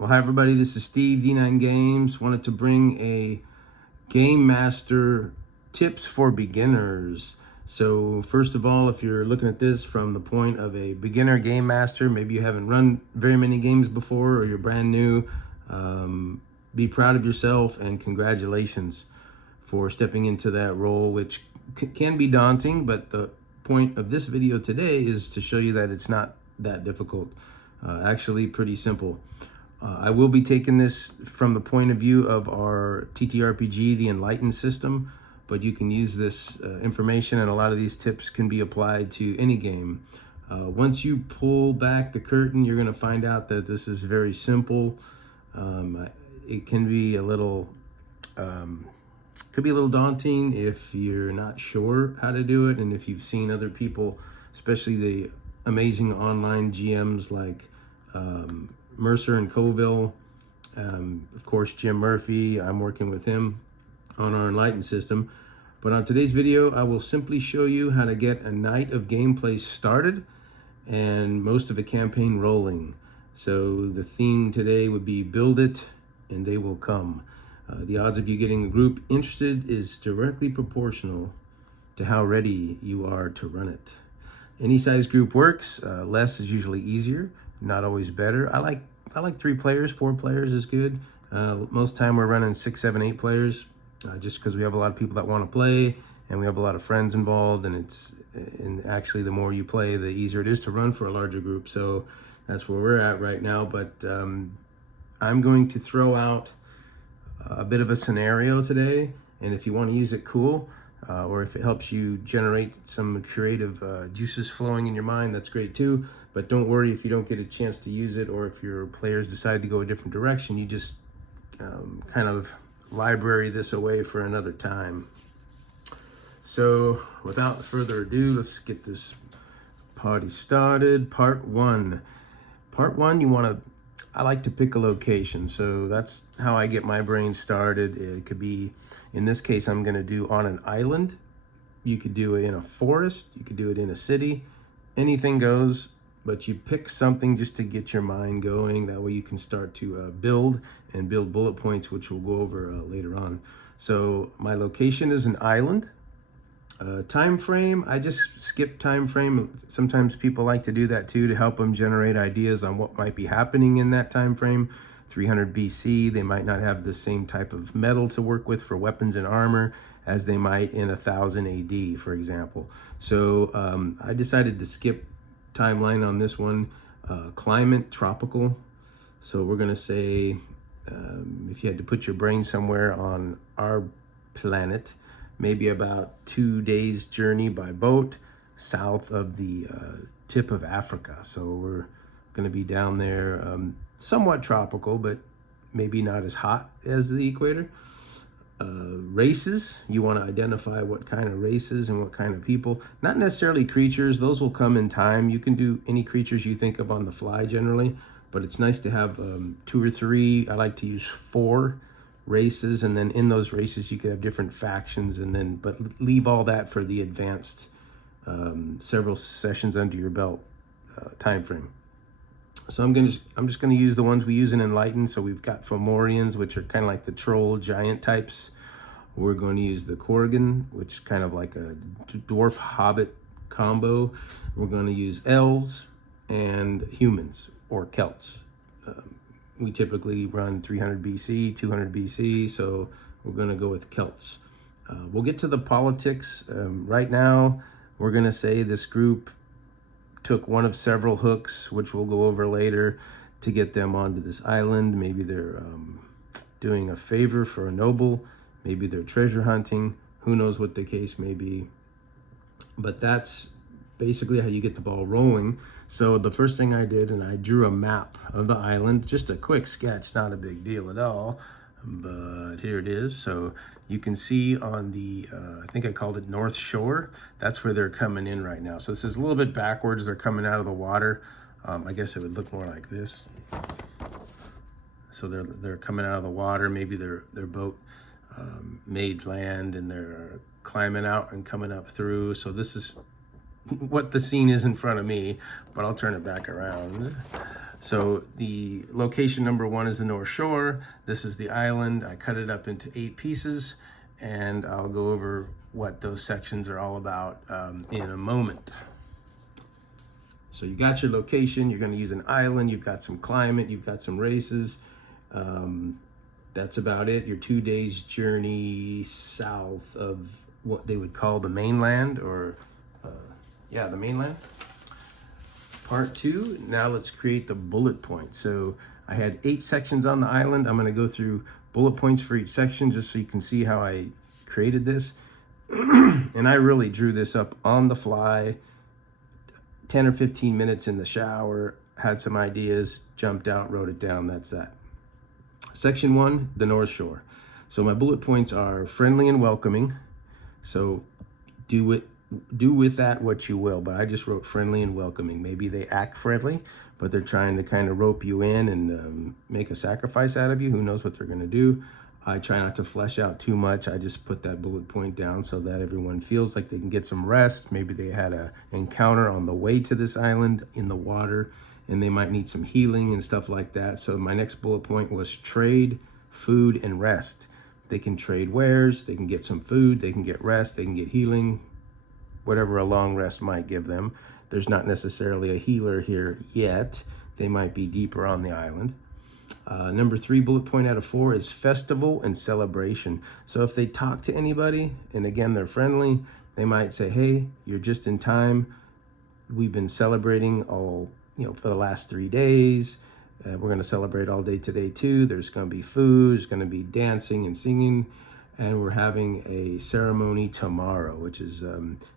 Well, hi everybody, this is Steve, D9 Games. Wanted to bring a Game Master tips for beginners. So first of all, if you're looking at this from the point of a beginner Game Master, maybe you haven't run very many games before or you're brand new, be proud of yourself and congratulations for stepping into that role, which can be daunting, but the point of this video today is to show you that it's not that difficult. Actually pretty simple. I will be taking this from the point of view of our TTRPG, the Enlightened system, but you can use this information and a lot of these tips can be applied to any game. Once you pull back the curtain, you're going to find out that this is very simple. It can be a little, could be a little daunting if you're not sure how to do it, and if you've seen other people, especially the amazing online GMs like Mercer and Colville, of course Jim Murphy. I'm working with him on our Enlightened system. But on today's video, I will simply show you how to get a night of gameplay started and most of a campaign rolling. So the theme today would be build it and they will come. The odds of you getting a group interested is directly proportional to how ready you are to run it. Any size group works. Less is usually easier, not always better. I like 3 players, 4 players is good. Most time we're running 6, 7, 8 players, just because we have a lot of people that want to play and we have a lot of friends involved, and actually the more you play, the easier it is to run for a larger group. So that's where we're at right now. But I'm going to throw out a bit of a scenario today, and if you want to use it, cool. Or if it helps you generate some creative juices flowing in your mind, that's great too. But don't worry if you don't get a chance to use it, or if your players decide to go a different direction. You just kind of library this away for another time. So without further ado, let's get this party started. Part 1. Part 1, you want to, I like to pick a location. So that's how I get my brain started. It could be, in this case, I'm going to do on an island. You could do it in a forest. You could do it in a city. Anything goes, but you pick something just to get your mind going. That way you can start to build bullet points, which we'll go over later on. So my location is an island. Time frame, I just skip time frame. Sometimes people like to do that too, to help them generate ideas on what might be happening in that time frame. 300 BC, they might not have the same type of metal to work with for weapons and armor as they might in 1000 AD, for example. So I decided to skip timeline on this one. Climate, tropical. So we're gonna say, if you had to put your brain somewhere on our planet, maybe about 2 days journey by boat south of the tip of Africa. So we're going to be down there, somewhat tropical, but maybe not as hot as the equator. Races, you want to identify what kind of races and what kind of people. Not necessarily creatures, those will come in time. You can do any creatures you think of on the fly generally, but it's nice to have 2 or 3. I like to use 4 races, and then in those races you could have different factions, and then but leave all that for the advanced several sessions under your belt time frame. So I'm just going to use the ones we use in Enlightened. So we've got Fomorians, which are kind of like the troll giant types. We're going to use the Korrigan, which is kind of like a dwarf hobbit combo. We're going to use elves and humans or Celts. We typically run 300 BC, 200 BC, so we're going to go with Celts. We'll get to the politics. Right now, we're going to say this group took one of several hooks, which we'll go over later, to get them onto this island. Maybe they're doing a favor for a noble. Maybe they're treasure hunting. Who knows what the case may be. But that's basically how you get the ball rolling. So the first thing I did, and I drew a map of the island, just a quick sketch, not a big deal at all, but here it is. So you can see on the, I think I called it North Shore, that's where they're coming in right now. So this is a little bit backwards, they're coming out of the water. I guess it would look more like this. So they're coming out of the water, maybe their boat made land and they're climbing out and coming up through. So this is what the scene is in front of me, but I'll turn it back around. So the location number 1 is the North Shore. This is the island. I cut it up into 8 pieces, and I'll go over what those sections are all about in a moment. So you got your location, you're going to use an island, you've got some climate, you've got some races. That's about it. Your 2 days journey south of what they would call the mainland, or the mainland. Part 2, now let's create the bullet points. So I had 8 sections on the island. I'm going to go through bullet points for each section just so you can see how I created this. And I really drew this up on the fly, 10 or 15 minutes in the shower, had some ideas, jumped out, wrote it down. That's that. Section 1, the North Shore. So my bullet points are friendly and welcoming. So do with that what you will, but I just wrote friendly and welcoming. Maybe they act friendly, but they're trying to kind of rope you in and make a sacrifice out of you. Who knows what they're going to do? I try not to flesh out too much. I just put that bullet point down so that everyone feels like they can get some rest. Maybe they had an encounter on the way to this island in the water, and they might need some healing and stuff like that. So my next bullet point was trade, food, and rest. They can trade wares, they can get some food, they can get rest, they can get healing, whatever a long rest might give them. There's not necessarily a healer here yet. They might be deeper on the island. Number 3 bullet point out of 4 is festival and celebration. So if they talk to anybody, and again, they're friendly, they might say, hey, you're just in time. We've been celebrating all, for the last 3 days. We're going to celebrate all day today too. There's going to be food, there's going to be dancing and singing, and we're having a ceremony tomorrow, which is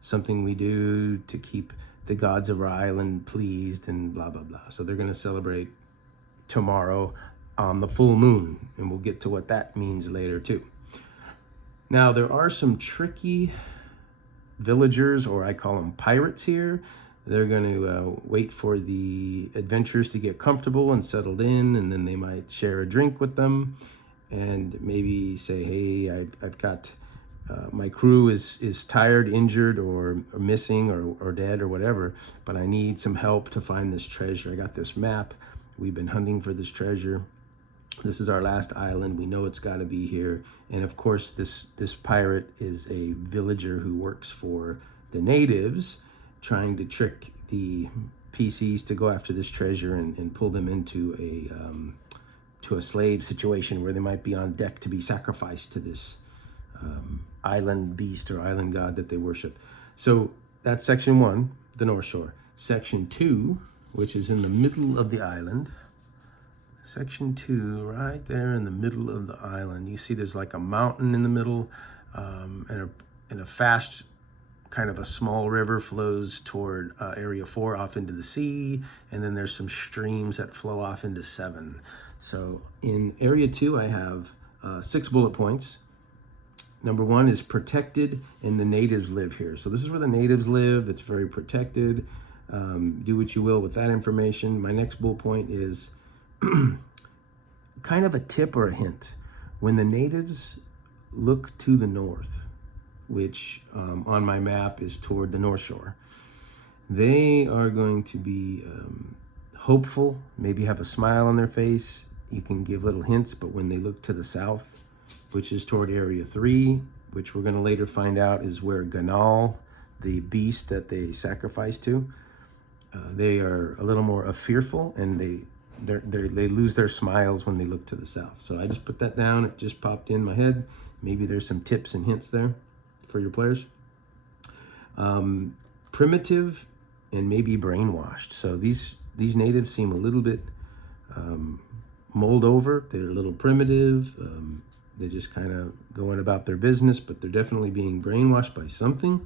something we do to keep the gods of our island pleased and blah, blah, blah. So they're going to celebrate tomorrow on the full moon, and we'll get to what that means later too. Now, there are some tricky villagers, or I call them pirates here. They're going to wait for the adventurers to get comfortable and settled in, and then they might share a drink with them and maybe say, hey, I've got my crew is tired, injured, or missing, or dead, or whatever, but I need some help to find this treasure. I got this map. We've been hunting for this treasure. This is our last island. We know it's got to be here. And of course, this pirate is a villager who works for the natives, trying to trick the PCs to go after this treasure and pull them into a slave situation where they might be on deck to be sacrificed to this island beast or island god that they worship. So that's section 1, the North Shore. Section 2, which is in the middle of the island. Section 2, right there in the middle of the island. You see there's like a mountain in the middle, and a fast, kind of a small river flows toward Area 4 off into the sea, and then there's some streams that flow off into 7. So in Area 2, I have 6 bullet points. Number 1 is protected, and the natives live here. So this is where the natives live. It's very protected. Do what you will with that information. My next bullet point is kind of a tip or a hint. When the natives look to the north, which on my map is toward the North Shore, they are going to be hopeful, maybe have a smile on their face. You can give little hints, but when they look to the south, which is toward Area 3, which we're going to later find out is where Ganal, the beast that they sacrifice to, they are a little more fearful, and they lose their smiles when they look to the south. So I just put that down. It just popped in my head. Maybe there's some tips and hints there for your players. Primitive and maybe brainwashed. So these natives seem a little bit mulled over. They're a little primitive. They're just kind of going about their business, but they're definitely being brainwashed by something.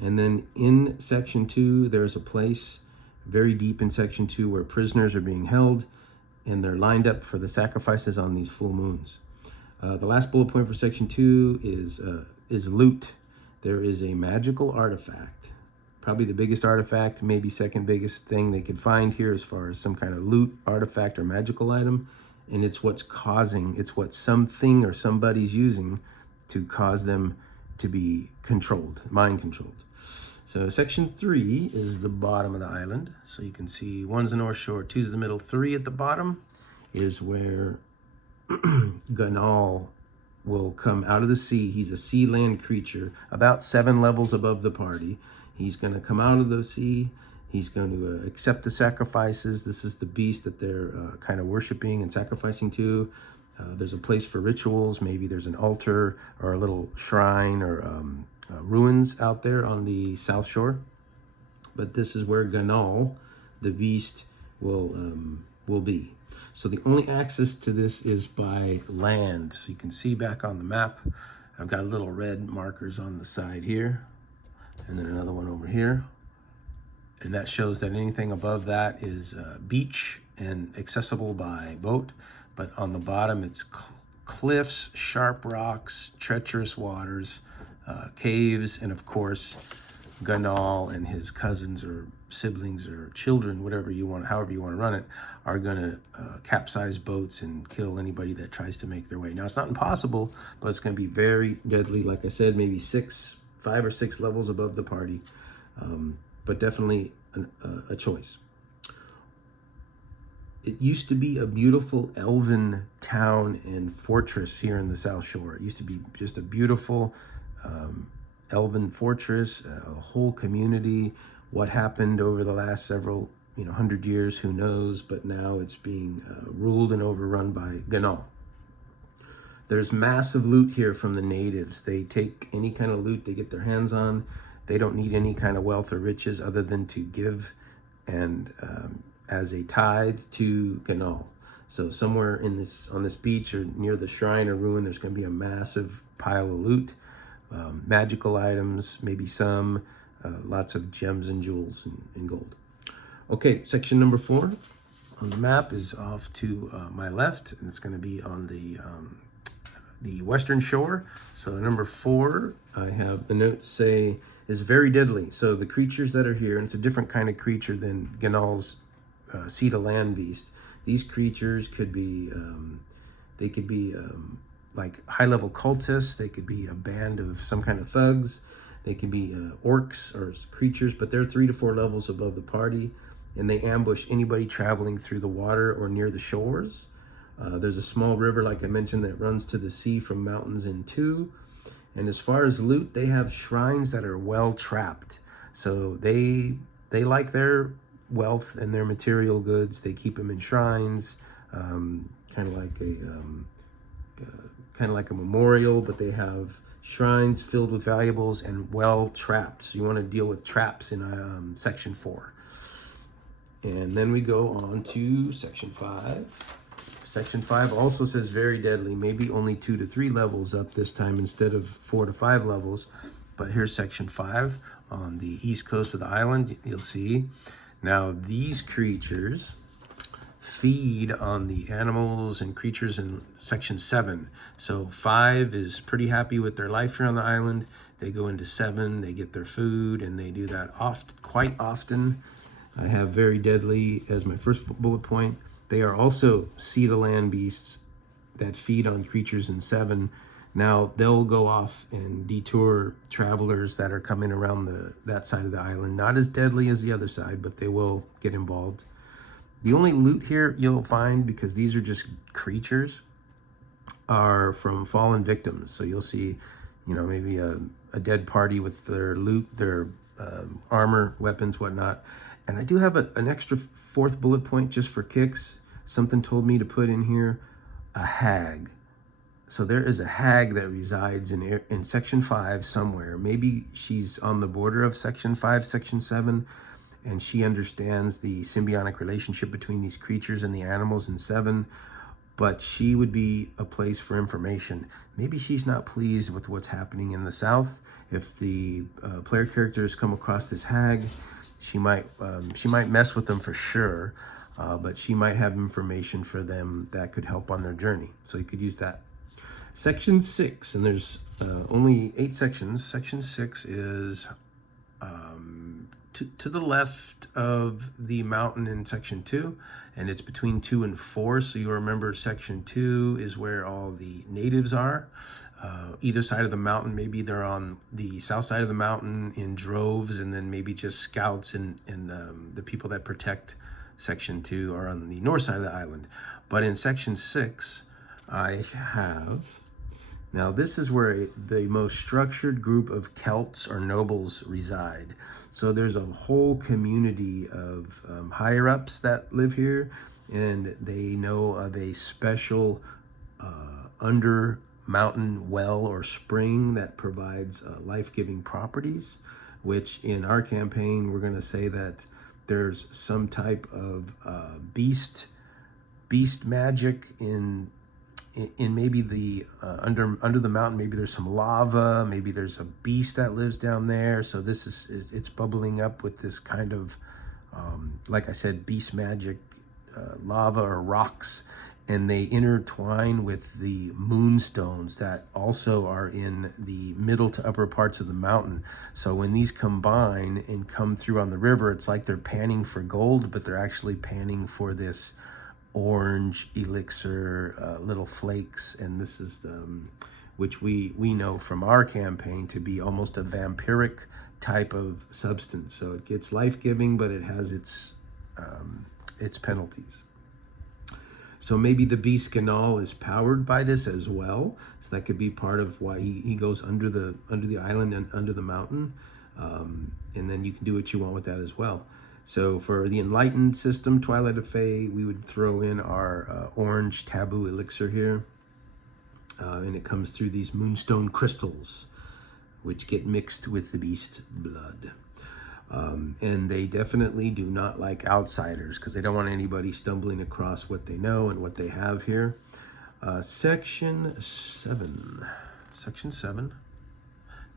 And then in section 2, there's a place very deep in section 2 where prisoners are being held, and they're lined up for the sacrifices on these full moons. The last bullet point for section 2 is loot. There is a magical artifact, probably the biggest artifact, maybe second biggest thing they could find here as far as some kind of loot artifact or magical item. And it's what something or somebody's using to cause them to be controlled, mind controlled. So section 3 is the bottom of the island. So you can see 1's the North Shore, 2's the middle, 3 at the bottom is where Ganal will come out of the sea. He's a sea land creature, about 7 levels above the party. He's going to come out of the sea. He's going to accept the sacrifices. This is the beast that they're kind of worshiping and sacrificing to. There's a place for rituals. Maybe there's an altar or a little shrine or ruins out there on the south shore. But this is where Ganal, the beast, will be. So the only access to this is by land. So you can see back on the map, I've got little red markers on the side here, and then another one over here. And that shows that anything above that is beach and accessible by boat. But on the bottom, it's cliffs, sharp rocks, treacherous waters, caves, and of course, Ganal and his cousins or siblings or children, whatever you want, however you want to run it, are going to capsize boats and kill anybody that tries to make their way. Now, it's not impossible, but it's going to be very deadly. Like I said, maybe 5 or 6 levels above the party, but definitely a choice. It used to be a beautiful elven town and fortress here in the South Shore. It used to be just a beautiful elven fortress, a whole community. What happened over the last several 100 years, who knows, but now it's being ruled and overrun by Ganal. There's massive loot here from the natives. They take any kind of loot they get their hands on. They don't need any kind of wealth or riches other than to give and as a tithe to Ganal. So somewhere on this beach or near the shrine or ruin, there's going to be a massive pile of loot, magical items, maybe some, lots of gems and jewels and gold. Okay, section number 4 on the map is off to my left, and it's going to be on the western shore. So number 4, I have the notes say is very deadly. So the creatures that are here, and it's a different kind of creature than Ganal's sea to land beast. These creatures could be, like high-level cultists. They could be a band of some kind of thugs. They can be orcs or creatures, but they're 3 to 4 levels above the party, and they ambush anybody traveling through the water or near the shores. There's a small river, like I mentioned, that runs to the sea from mountains in 2. And as far as loot, they have shrines that are well trapped. So they like their wealth and their material goods. They keep them in shrines, kind of like a memorial, but they have shrines filled with valuables and well trapped. So you want to deal with traps in section 4. And then we go on to section 5. Section 5 also says very deadly, maybe only 2 to 3 levels up this time instead of 4 to 5 levels. But here's section 5 on the east coast of the island. You'll see. Now these creatures feed on the animals and creatures in section 7. So 5 is pretty happy with their life here on the island. They go into 7, they get their food, and they do that quite often. I have very deadly as my first bullet point. They are also sea to land beasts that feed on creatures in 7. Now they'll go off and detour travelers that are coming around that side of the island. Not as deadly as the other side, but they will get involved. The only loot here you'll find, because these are just creatures, are from fallen victims. So you'll see, maybe a dead party with their loot, their armor, weapons, whatnot. And I do have an extra 4th bullet point just for kicks. Something told me to put in here a hag. So there is a hag that resides in section 5 somewhere. Maybe she's on the border of section 5, section 7, and she understands the symbiotic relationship between these creatures and the animals in 7, but she would be a place for information. Maybe she's not pleased with what's happening in the south. If the player characters come across this hag, she might mess with them for sure, but she might have information for them that could help on their journey. So you could use that. Section 6, and there's only 8 sections. Section 6 is to the left of the mountain in section 2, and it's between 2 and 4. So you remember section 2 is where all the natives are. Either side of the mountain, maybe they're on the south side of the mountain in droves, and then maybe just scouts and the people that protect section 2 are on the north side of the island. But in section 6, I have, now this is where the most structured group of Celts or nobles reside. So there's a whole community of higher ups that live here, and they know of a special under mountain well or spring that provides life-giving properties, which in our campaign we're going to say that there's some type of beast magic in maybe the under the mountain. Maybe there's some lava, maybe there's a beast that lives down there. So this is it's bubbling up with this kind of like I said, beast magic, lava or rocks, and they intertwine with the moonstones that also are in the middle to upper parts of the mountain. So when these combine and come through on the river, it's like they're panning for gold, but they're actually panning for this orange elixir, little flakes. And this is which we know from our campaign to be almost a vampiric type of substance. So it gets life-giving, but it has its penalties. So maybe the beast Ganal is powered by this as well. So that could be part of why he goes under the island and under the mountain. And then you can do what you want with that as well. So for the enlightened system, Twilight of Fae, we would throw in our orange taboo elixir here. And it comes through these moonstone crystals, which get mixed with the beast blood. And they definitely do not like outsiders because they don't want anybody stumbling across what they know and what they have here. Section 7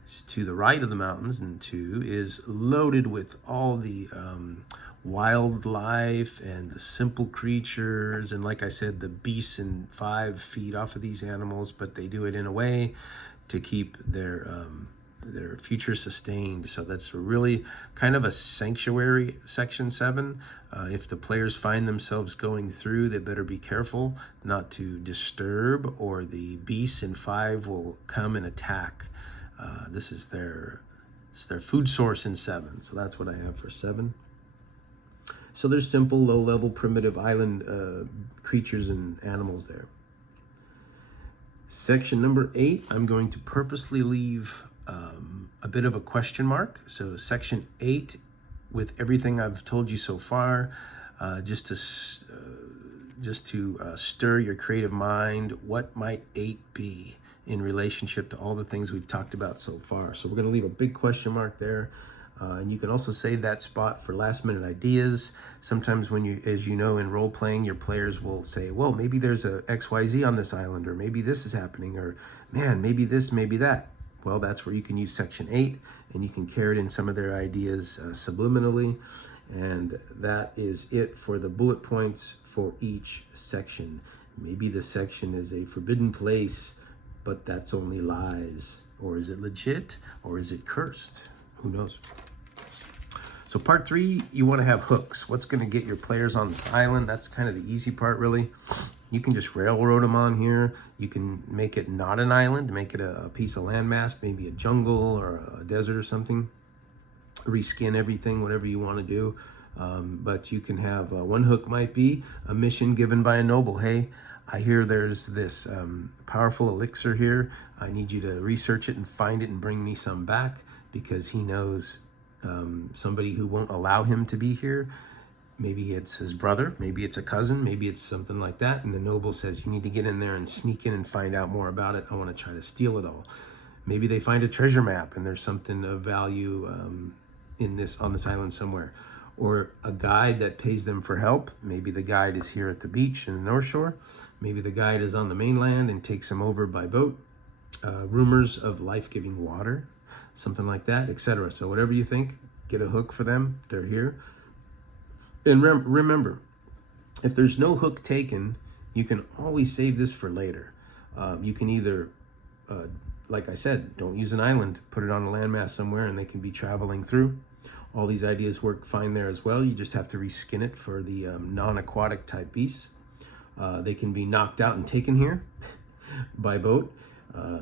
is to the right of the mountains, and 2 is loaded with all the wildlife and the simple creatures. And like I said, the beasts in 5 feed off of these animals, but they do it in a way to keep their future sustained. So that's really kind of a sanctuary, section 7. If the players find themselves going through, they better be careful not to disturb, or the beasts in 5 will come and attack. This is their food source in 7. So that's what I have for 7. So there's simple, low-level, primitive island creatures and animals there. Section number 8, I'm going to purposely leave a bit of a question mark. So section 8, with everything I've told you so far, just to stir your creative mind, what might 8 be in relationship to all the things we've talked about so far? So we're going to leave a big question mark there. And you can also save that spot for last minute ideas. Sometimes when you, as you know, in role playing, your players will say, well, maybe there's a XYZ on this island, or maybe this is happening, or man, maybe this, maybe that. Well, that's where you can use section 8, and you can carry it in some of their ideas subliminally. And that is it for the bullet points for each section. Maybe the section is a forbidden place, but that's only lies. Or is it legit? Or is it cursed? Who knows? So part 3, you want to have hooks. What's going to get your players on this island? That's kind of the easy part, really. You can just railroad them on here. You can make it not an island, make it a piece of landmass, maybe a jungle or a desert or something. Reskin everything, whatever you want to do. But you can have one hook might be a mission given by a noble. Hey, I hear there's this powerful elixir here. I need you to research it and find it and bring me some back, because he knows somebody who won't allow him to be here. Maybe it's his brother, maybe it's a cousin, maybe it's something like that. And the noble says, you need to get in there and sneak in and find out more about it. I want to try to steal it all. Maybe they find a treasure map and there's something of value on this island somewhere. Or a guide that pays them for help. Maybe the guide is here at the beach in the North Shore. Maybe the guide is on the mainland and takes them over by boat. Rumors of life-giving water, something like that, etc. So whatever you think, get a hook for them. They're here. And remember, if there's no hook taken, you can always save this for later. You can either, like I said, don't use an island, put it on a landmass somewhere and they can be traveling through. All these ideas work fine there as well. You just have to reskin it for the non-aquatic type beasts. They can be knocked out and taken here by boat.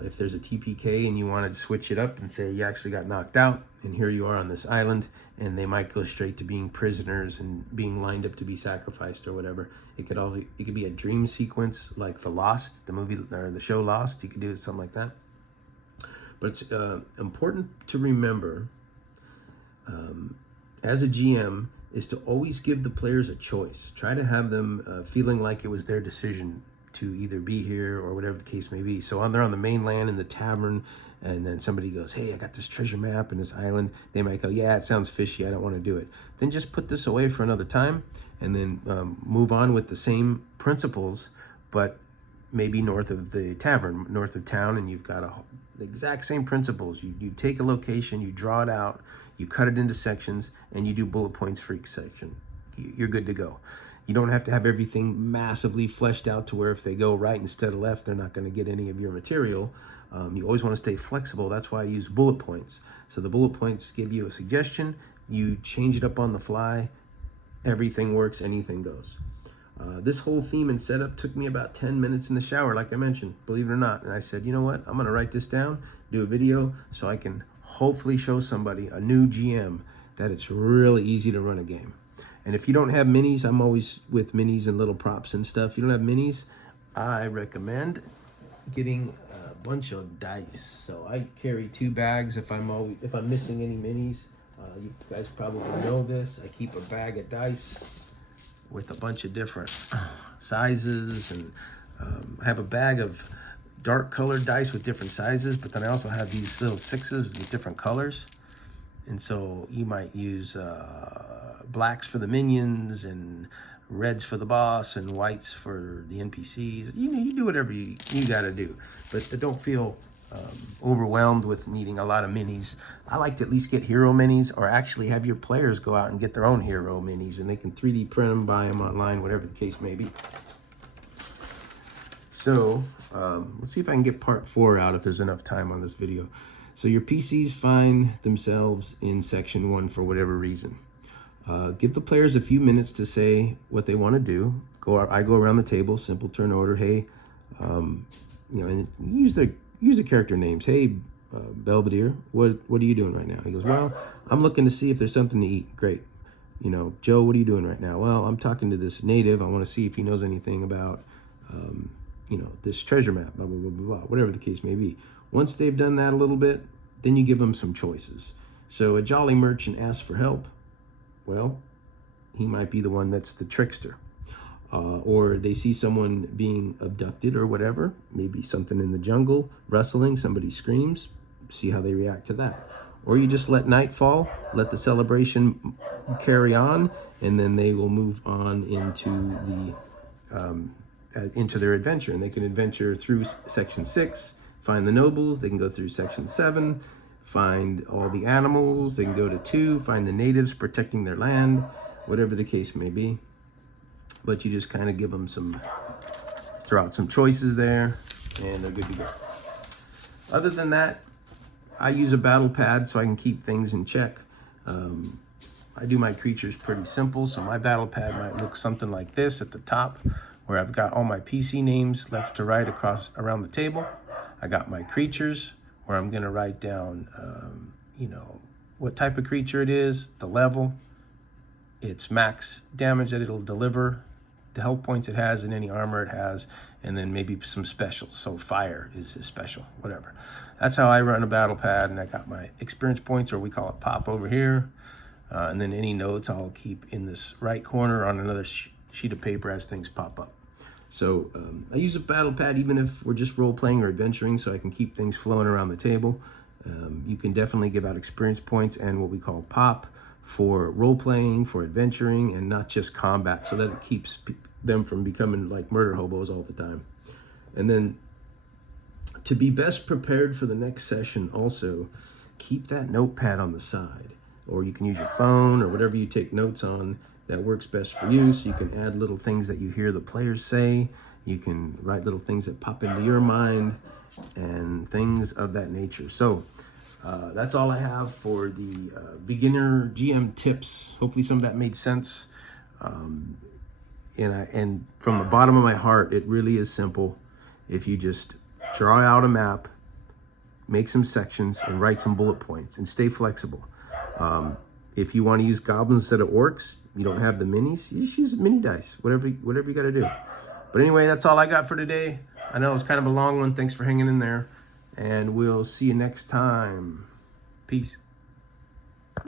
If there's a TPK and you wanted to switch it up and say you actually got knocked out and here you are on this island, and they might go straight to being prisoners and being lined up to be sacrificed or whatever. It could be a dream sequence like The Lost, the movie or the show Lost. You could do something like that. But it's important to remember as a GM is to always give the players a choice. Try to have them feeling like it was their decision to either be here or whatever the case may be. So they're on the mainland in the tavern, and then somebody goes, hey, I got this treasure map in this island. They might go, yeah, it sounds fishy, I don't want to do it. Then just put this away for another time, and then move on with the same principles, but maybe north of the tavern, north of town, and you've got the exact same principles. You take a location, you draw it out, you cut it into sections, and you do bullet points for each section. You're good to go. You don't have to have everything massively fleshed out to where if they go right instead of left, they're not going to get any of your material. You always want to stay flexible. That's why I use bullet points. So the bullet points give you a suggestion. You change it up on the fly. Everything works. Anything goes. This whole theme and setup took me about 10 minutes in the shower, like I mentioned, believe it or not. And I said, you know what? I'm going to write this down, do a video so I can hopefully show somebody, a new GM, that it's really easy to run a game. And if you don't have minis, I'm always with minis and little props and stuff. If you don't have minis, I recommend getting a bunch of dice. So I carry 2 bags if I'm missing any minis. You guys probably know this. I keep a bag of dice with a bunch of different sizes, and I have a bag of dark colored dice with different sizes, but then I also have these little 6s with different colors. And so you might use blacks for the minions and reds for the boss and whites for the NPCs. You do whatever you got to do, but don't feel overwhelmed with needing a lot of minis. I like to at least get hero minis, or actually have your players go out and get their own hero minis, and they can 3D print them, buy them online, whatever the case may be. So let's see if I can get part 4 out if there's enough time on this video. So your PCs find themselves in section 1 for whatever reason. Give the players a few minutes to say what they want to do. I go around the table, simple turn order. Hey, and use the character names. Hey, Belvedere, what are you doing right now? He goes, well, I'm looking to see if there's something to eat. Great. Joe, what are you doing right now? Well, I'm talking to this native. I want to see if he knows anything about, this treasure map, blah, blah, blah, blah, blah, whatever the case may be. Once they've done that a little bit, then you give them some choices. So a jolly merchant asks for help. Well, he might be the one that's the trickster. Or they see someone being abducted or whatever, maybe something in the jungle, rustling, somebody screams, see how they react to that. Or you just let night fall, let the celebration carry on, and then they will move on into their adventure. And they can adventure through section 6, find the nobles. They can go through section 7, find all the animals. They can go to 2, find the natives protecting their land, whatever the case may be. But you just kind of give them throw out some choices there, and they're good to go. Other than that, I use a battle pad so I can keep things in check. I do my creatures pretty simple, so my battle pad might look something like this at the top, where I've got all my PC names left to right around the table. I got my creatures, where I'm going to write down, what type of creature it is, the level, its max damage that it'll deliver, the health points it has, and any armor it has, and then maybe some specials. So fire is his special, whatever. That's how I run a battle pad, and I got my experience points, or we call it pop, over here. And then any notes I'll keep in this right corner on another sheet of paper as things pop up. So I use a battle pad even if we're just role-playing or adventuring, so I can keep things flowing around the table. You can definitely give out experience points and what we call pop for role-playing, for adventuring, and not just combat, so that it keeps them from becoming like murder hobos all the time. And then to be best prepared for the next session, also keep that notepad on the side, or you can use your phone or whatever you take notes on that works best for you. So you can add little things that you hear the players say. You can write little things that pop into your mind and things of that nature. So That's all I have for the beginner GM tips. Hopefully some of that made sense. And from the bottom of my heart, it really is simple. If you just draw out a map, make some sections, and write some bullet points, and stay flexible. If you want to use goblins instead of orcs, you don't have the minis, you just use mini dice, whatever you got to do. But anyway, that's all I got for today. I know it's kind of a long one. Thanks for hanging in there, and we'll see you next time. Peace.